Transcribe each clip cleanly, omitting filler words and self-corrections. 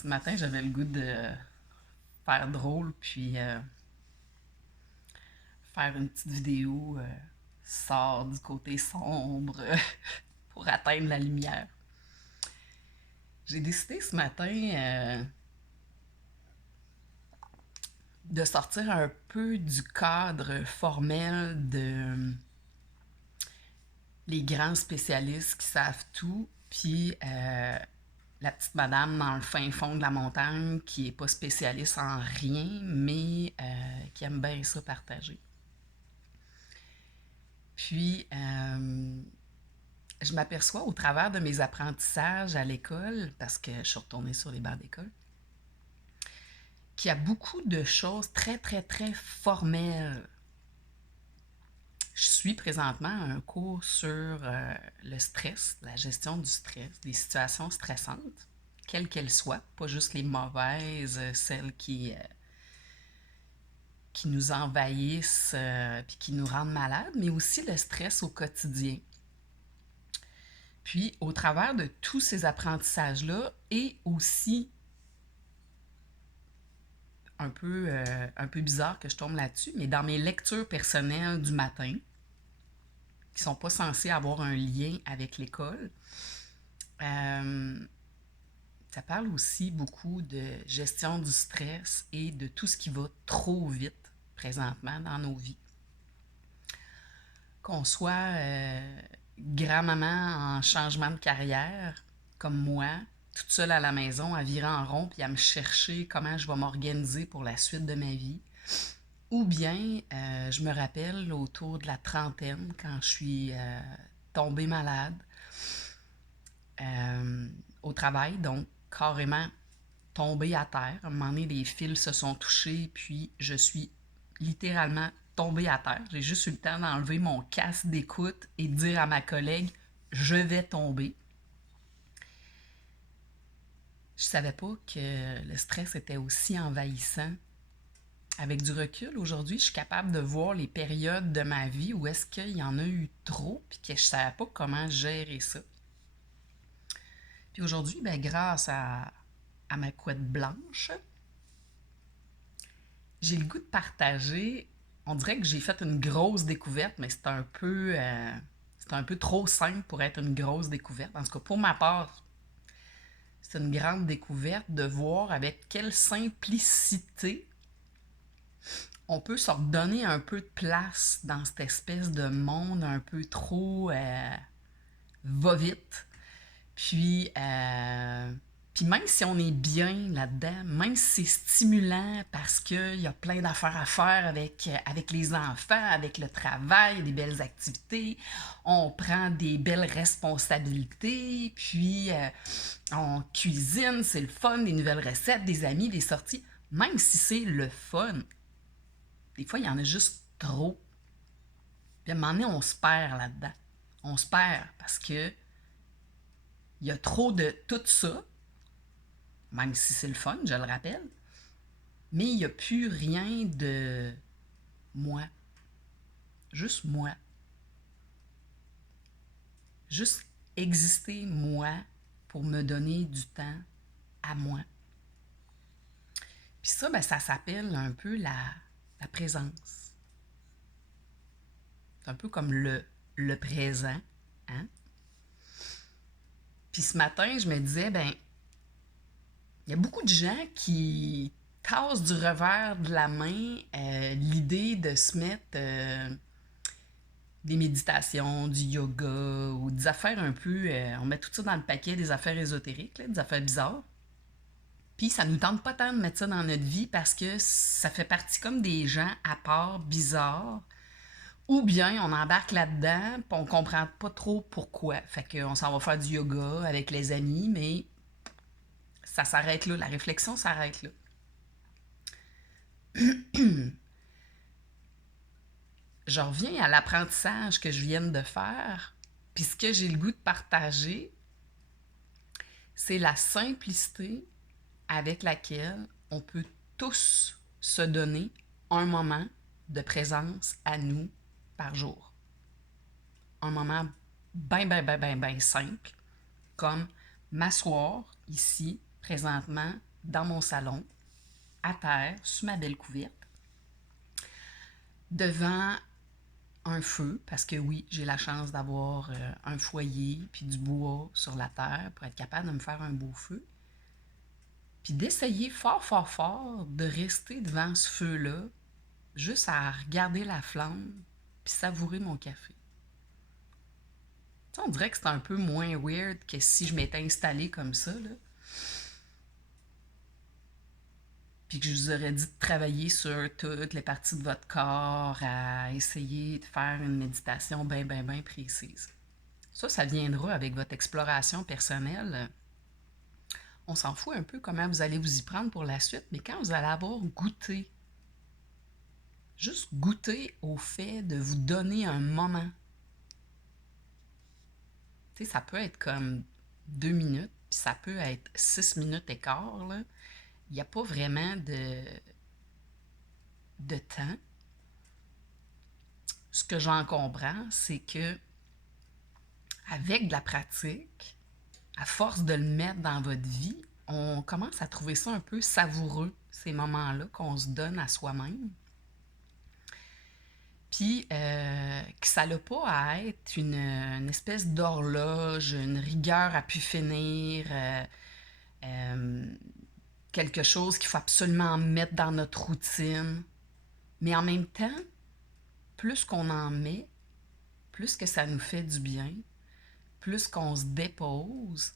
Ce matin, j'avais le goût de faire drôle, puis faire une petite vidéo sort du côté sombre pour atteindre la lumière. J'ai décidé ce matin de sortir un peu du cadre formel de les grands spécialistes qui savent tout, puis la petite madame dans le fin fond de la montagne qui est pas spécialiste en rien, mais qui aime bien ça partager. Puis, je m'aperçois au travers de mes apprentissages à l'école, parce que je suis retournée sur les bancs d'école, qu'il y a beaucoup de choses très, très, très formelles. Je suis présentement un cours sur le stress, la gestion du stress, des situations stressantes, quelles qu'elles soient, pas juste les mauvaises, celles qui nous envahissent puis qui nous rendent malades, mais aussi le stress au quotidien. Puis, au travers de tous ces apprentissages-là, et aussi un peu bizarre que je tombe là-dessus, mais dans mes lectures personnelles du matin, qui sont pas censées avoir un lien avec l'école, euh, ça parle aussi beaucoup de gestion du stress et de tout ce qui va trop vite présentement dans nos vies. Qu'on soit grand-maman en changement de carrière, comme moi, toute seule à la maison, à virer en rond, puis à me chercher comment je vais m'organiser pour la suite de ma vie. Ou bien, je me rappelle autour de la trentaine, quand je suis tombée malade au travail, donc carrément tombée à terre. À un moment donné, les fils se sont touchés, puis je suis littéralement tombée à terre. J'ai juste eu le temps d'enlever mon casque d'écoute et de dire à ma collègue « Je vais tomber ». Je savais pas que le stress était aussi envahissant. Avec du recul, aujourd'hui, je suis capable de voir les périodes de ma vie où est-ce qu'il y en a eu trop puis que je savais pas comment gérer ça. Puis aujourd'hui, ben, grâce à ma couette blanche, j'ai le goût de partager. On dirait que j'ai fait une grosse découverte, mais c'est un peu trop simple pour être une grosse découverte. En tout cas, pour ma part, c'est une grande découverte de voir avec quelle simplicité on peut se redonner un peu de place dans cette espèce de monde un peu trop va-vite. Puis, puis même si on est bien là-dedans, même si c'est stimulant parce qu'il y a plein d'affaires à faire avec les enfants, avec le travail, des belles activités, on prend des belles responsabilités, puis on cuisine, c'est le fun, des nouvelles recettes, des amis, des sorties. Même si c'est le fun, des fois, il y en a juste trop. Puis à un moment donné, on se perd là-dedans. On se perd parce que il y a trop de tout ça, même si c'est le fun, je le rappelle, mais il n'y a plus rien de moi. Juste moi. Juste exister moi pour me donner du temps à moi. Puis ça, ben, ça s'appelle un peu la présence. C'est un peu comme le présent. Hein? Puis ce matin, je me disais, ben, il y a beaucoup de gens qui tassent du revers de la main l'idée de se mettre des méditations, du yoga ou des affaires un peu... on met tout ça dans le paquet des affaires ésotériques, là, des affaires bizarres. Puis ça nous tente pas tant de mettre ça dans notre vie parce que ça fait partie comme des gens à part, bizarres. Ou bien on embarque là-dedans puis on comprend pas trop pourquoi. Fait qu'on s'en va faire du yoga avec les amis, mais ça s'arrête là. La réflexion s'arrête là. Je reviens à l'apprentissage que je viens de faire, puis ce que j'ai le goût de partager, c'est la simplicité avec laquelle on peut tous se donner un moment de présence à nous par jour. Un moment bien simple, comme m'asseoir ici, présentement, dans mon salon, à terre, sous ma belle couverte, devant un feu, parce que oui, j'ai la chance d'avoir un foyer puis du bois sur la terre pour être capable de me faire un beau feu. Puis d'essayer fort, fort, fort de rester devant ce feu-là, juste à regarder la flamme puis savourer mon café. T'sais, on dirait que c'est un peu moins weird que si je m'étais installée comme ça, là. Puis que je vous aurais dit de travailler sur toutes les parties de votre corps, à essayer de faire une méditation bien, bien, bien précise. Ça viendra avec votre exploration personnelle. On s'en fout un peu comment vous allez vous y prendre pour la suite, mais quand vous allez avoir goûté, juste goûter au fait de vous donner un moment. Tu sais, ça peut être comme 2 minutes, puis ça peut être 6 minutes et quart, là. Il n'y a pas vraiment de temps. Ce que j'en comprends, c'est que avec de la pratique, à force de le mettre dans votre vie, on commence à trouver ça un peu savoureux, ces moments-là qu'on se donne à soi-même. Puis que ça n'a pas à être une espèce d'horloge, une rigueur à pu finir, quelque chose qu'il faut absolument mettre dans notre routine. Mais en même temps, plus qu'on en met, plus que ça nous fait du bien, plus qu'on se dépose,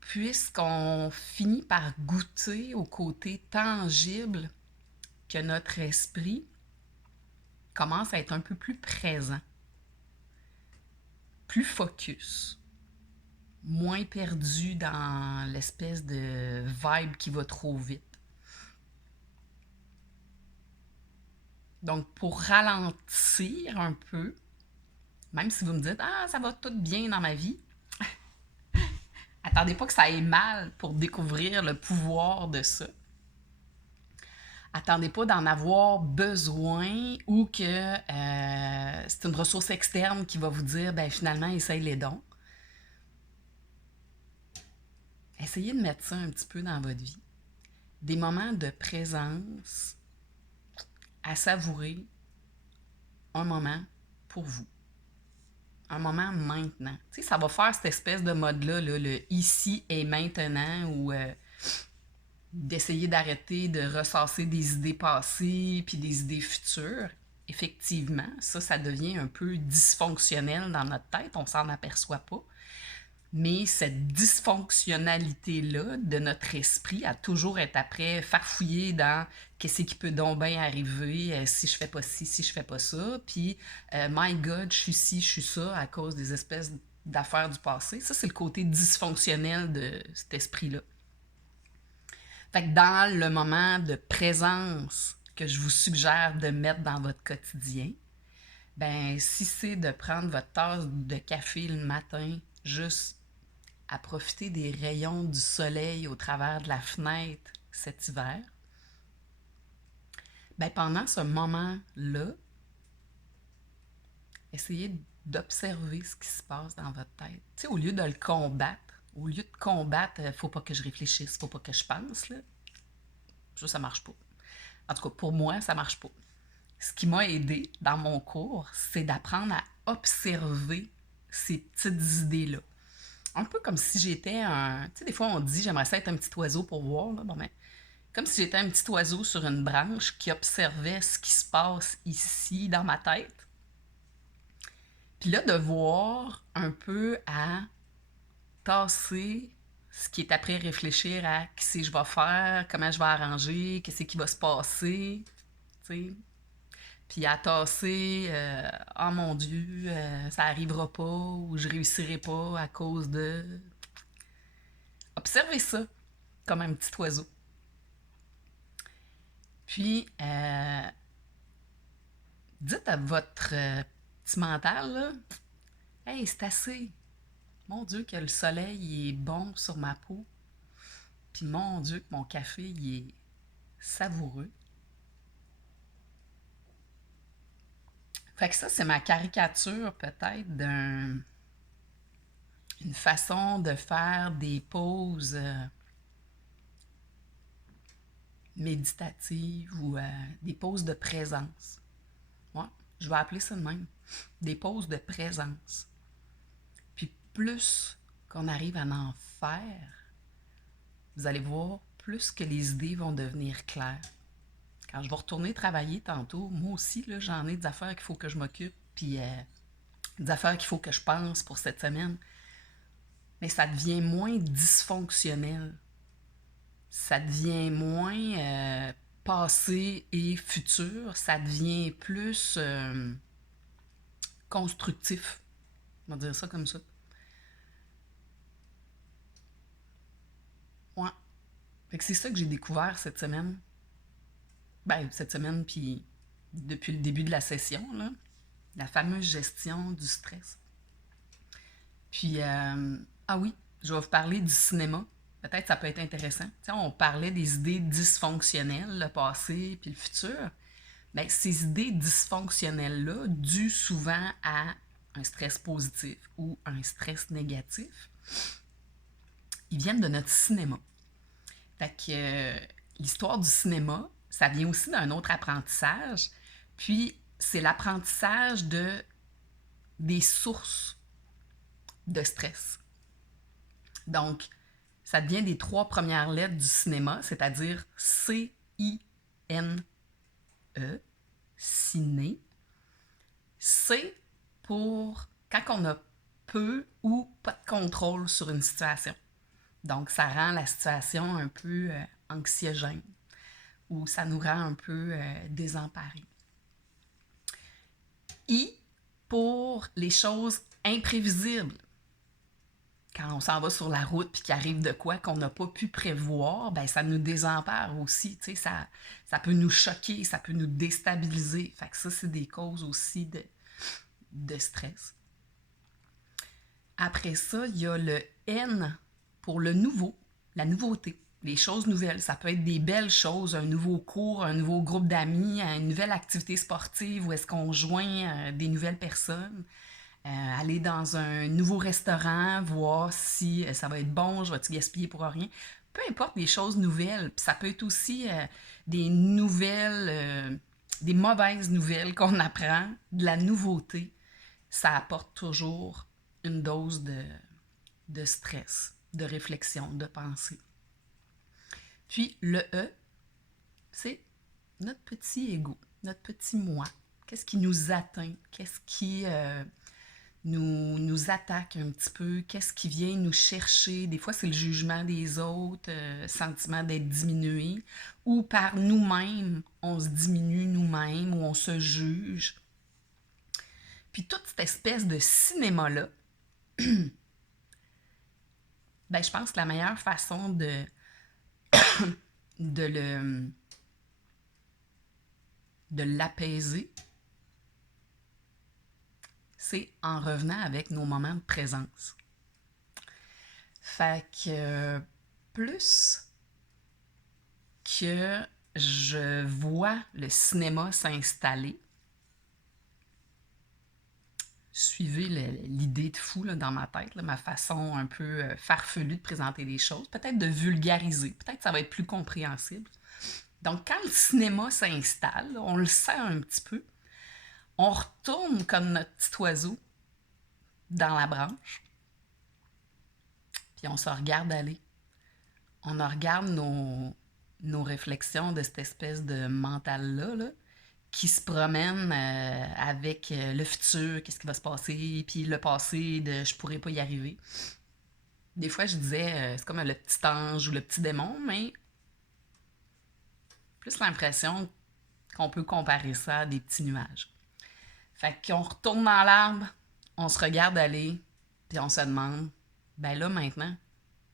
puisqu'on finit par goûter au côté tangible que notre esprit commence à être un peu plus présent, plus focus, moins perdu dans l'espèce de vibe qui va trop vite. Donc, pour ralentir un peu, même si vous me dites « Ah, ça va tout bien dans ma vie », attendez pas que ça aille mal pour découvrir le pouvoir de ça. Attendez pas d'en avoir besoin ou que c'est une ressource externe qui va vous dire « Ben finalement, essaye les dons ». Essayez de mettre ça un petit peu dans votre vie. Des moments de présence à savourer, un moment pour vous. Un moment maintenant. Tu sais, ça va faire cette espèce de mode-là, là, le ici et maintenant, ou d'essayer d'arrêter de ressasser des idées passées puis des idées futures. Effectivement, ça devient un peu dysfonctionnel dans notre tête, on s'en aperçoit pas. Mais cette dysfonctionnalité-là de notre esprit à toujours être après farfouiller dans qu'est-ce qui peut donc bien arriver si je fais pas ci, si je fais pas ça, puis my God, je suis ci, je suis ça à cause des espèces d'affaires du passé. Ça, c'est le côté dysfonctionnel de cet esprit-là. Fait que dans le moment de présence que je vous suggère de mettre dans votre quotidien, ben si c'est de prendre votre tasse de café le matin, juste à profiter des rayons du soleil au travers de la fenêtre cet hiver, ben pendant ce moment-là, essayez d'observer ce qui se passe dans votre tête. Tu sais, au lieu de le combattre, au lieu de combattre, faut pas que je réfléchisse, faut pas que je pense, là. Ça marche pas. En tout cas, pour moi, ça marche pas. Ce qui m'a aidé dans mon cours, c'est d'apprendre à observer ces petites idées-là. Un peu comme si j'étais un... Tu sais, des fois, on dit « j'aimerais ça être un petit oiseau pour voir ». Là. Bon, ben, comme si j'étais un petit oiseau sur une branche qui observait ce qui se passe ici, dans ma tête. Puis là, de voir un peu à tasser ce qui est après réfléchir à qui c'est que je vais faire, comment je vais arranger, qu'est-ce qui va se passer, tu sais. Puis à tasser, oh mon Dieu, ça arrivera pas ou je réussirai pas à cause de... Observez ça comme un petit oiseau. Puis, dites à votre petit mental, là, « Hey, c'est assez. Mon Dieu, que le soleil il est bon sur ma peau. Puis mon Dieu, que mon café il est savoureux. » Fait que ça, c'est ma caricature peut-être d'une façon de faire des pauses méditatives ou des pauses de présence. Ouais, je vais appeler ça de même. Des pauses de présence. Puis plus qu'on arrive à en faire, vous allez voir, plus que les idées vont devenir claires. Quand je vais retourner travailler tantôt, moi aussi, là, j'en ai des affaires qu'il faut que je m'occupe, puis des affaires qu'il faut que je pense pour cette semaine. Mais ça devient moins dysfonctionnel. Ça devient moins passé et futur. Ça devient plus constructif. On va dire ça comme ça. Ouais. Fait que c'est ça que j'ai découvert cette semaine. Ben, cette semaine, puis depuis le début de la session, là, la fameuse gestion du stress. Puis, ah oui, je vais vous parler du cinéma. Peut-être que ça peut être intéressant. T'sais, on parlait des idées dysfonctionnelles, le passé puis le futur. Bien, ces idées dysfonctionnelles-là, dues souvent à un stress positif ou un stress négatif, ils viennent de notre cinéma. Fait que l'histoire du cinéma, ça vient aussi d'un autre apprentissage. Puis, c'est l'apprentissage des sources de stress. Donc, ça devient des 3 premières lettres du cinéma, c'est-à-dire C-I-N-E, ciné. C pour quand on a peu ou pas de contrôle sur une situation. Donc, ça rend la situation un peu anxiogène ou ça nous rend un peu désemparés. I pour les choses imprévisibles. Quand on s'en va sur la route puis qu'il arrive de quoi qu'on n'a pas pu prévoir, ben ça nous désempare aussi. Ça peut nous choquer, ça peut nous déstabiliser. Fait que ça, c'est des causes aussi de stress. Après ça, il y a le N pour le nouveau, la nouveauté, les choses nouvelles. Ça peut être des belles choses, un nouveau cours, un nouveau groupe d'amis, une nouvelle activité sportive où est-ce qu'on joint des nouvelles personnes. Aller dans un nouveau restaurant, voir si ça va être bon, je vais-tu gaspiller pour rien. Peu importe les choses nouvelles. Puis ça peut être aussi des nouvelles, des mauvaises nouvelles qu'on apprend, de la nouveauté. Ça apporte toujours une dose de stress, de réflexion, de pensée. Puis le E, c'est notre petit ego, notre petit moi. Qu'est-ce qui nous atteint? Qu'est-ce qui nous attaque un petit peu? Qu'est-ce qui vient nous chercher? Des fois, c'est le jugement des autres, sentiment d'être diminué, ou par nous-mêmes, on se diminue nous-mêmes, ou on se juge. Puis toute cette espèce de cinéma-là, ben, je pense que la meilleure façon de l'apaiser, c'est en revenant avec nos moments de présence. Fait que plus que je vois le cinéma s'installer, suivez l'idée de fou là, dans ma tête, là, ma façon un peu farfelue de présenter les choses, peut-être de vulgariser, peut-être que ça va être plus compréhensible. Donc, quand le cinéma s'installe, on le sent un petit peu, on retourne comme notre petit oiseau dans la branche, puis on se regarde aller. On regarde nos réflexions de cette espèce de mental-là, là, qui se promène avec le futur, qu'est-ce qui va se passer, puis le passé de je pourrais pas y arriver. Des fois, je disais, c'est comme le petit ange ou le petit démon, mais plus l'impression qu'on peut comparer ça à des petits nuages. Fait qu'on retourne dans l'arbre, on se regarde aller, puis on se demande, ben là maintenant,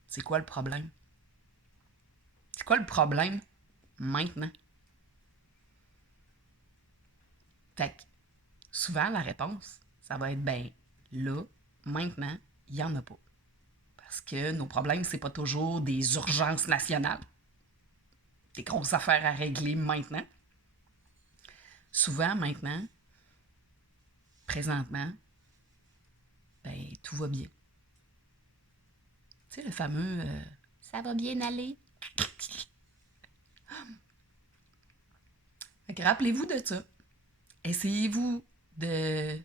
c'est quoi le problème? C'est quoi le problème maintenant? Fait que souvent, la réponse, ça va être ben là, maintenant, il n'y en a pas. Parce que nos problèmes, c'est pas toujours des urgences nationales, des grosses affaires à régler maintenant. Souvent, maintenant, présentement, ben tout va bien. Tu sais, le fameux ça va bien aller. Fait que rappelez-vous de ça. Essayez-vous de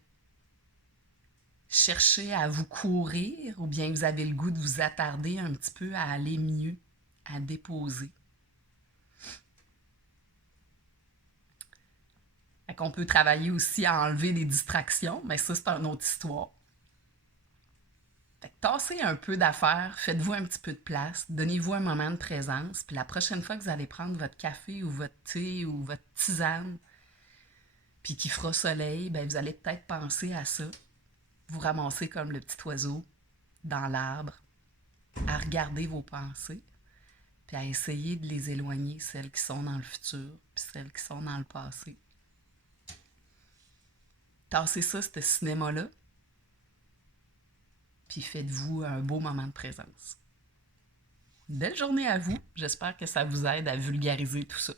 chercher à vous courir ou bien vous avez le goût de vous attarder un petit peu à aller mieux, à déposer. Fait qu'on peut travailler aussi à enlever les distractions, mais ça, c'est une autre histoire. Fait que tassez un peu d'affaires, faites-vous un petit peu de place, donnez-vous un moment de présence, puis la prochaine fois que vous allez prendre votre café ou votre thé ou votre tisane, puis qu'il fera soleil, ben vous allez peut-être penser à ça. Vous ramasser comme le petit oiseau dans l'arbre, à regarder vos pensées, puis à essayer de les éloigner, celles qui sont dans le futur, puis celles qui sont dans le passé. Tassez ça, ce cinéma-là, puis faites-vous un beau moment de présence. Belle journée à vous. J'espère que ça vous aide à vulgariser tout ça.